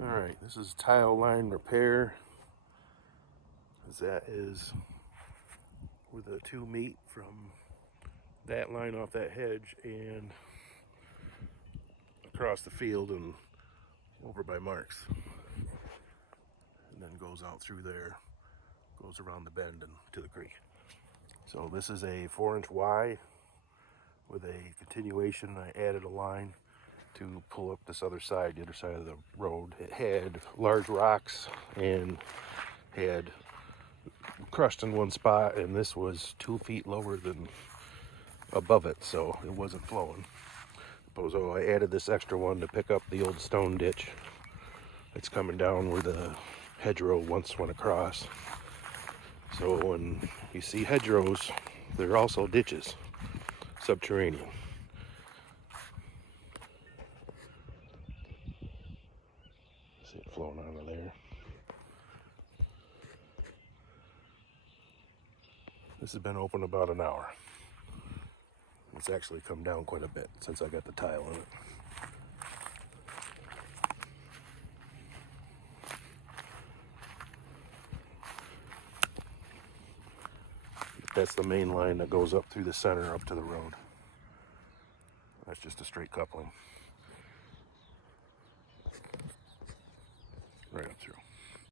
Alright, this is tile line repair. That is where the two meet from that line off that hedge and across the field and over by Mark's. And then goes out through there, goes around the bend and to the creek. So this is a 4-inch Y with a continuation. I added a line to pull up this other side, the other side of the road. It had large rocks and had crushed in one spot, and this was 2 feet lower than above it, so it wasn't flowing. So I added this extra one to pick up the old stone ditch that's coming down where the hedgerow once went across. So when you see hedgerows, they're also ditches, subterranean. See it flowing out of there. This has been open about an hour. It's actually come down quite a bit since I got the tile in it. That's the main line that goes up through the center up to the road. That's just a straight coupling.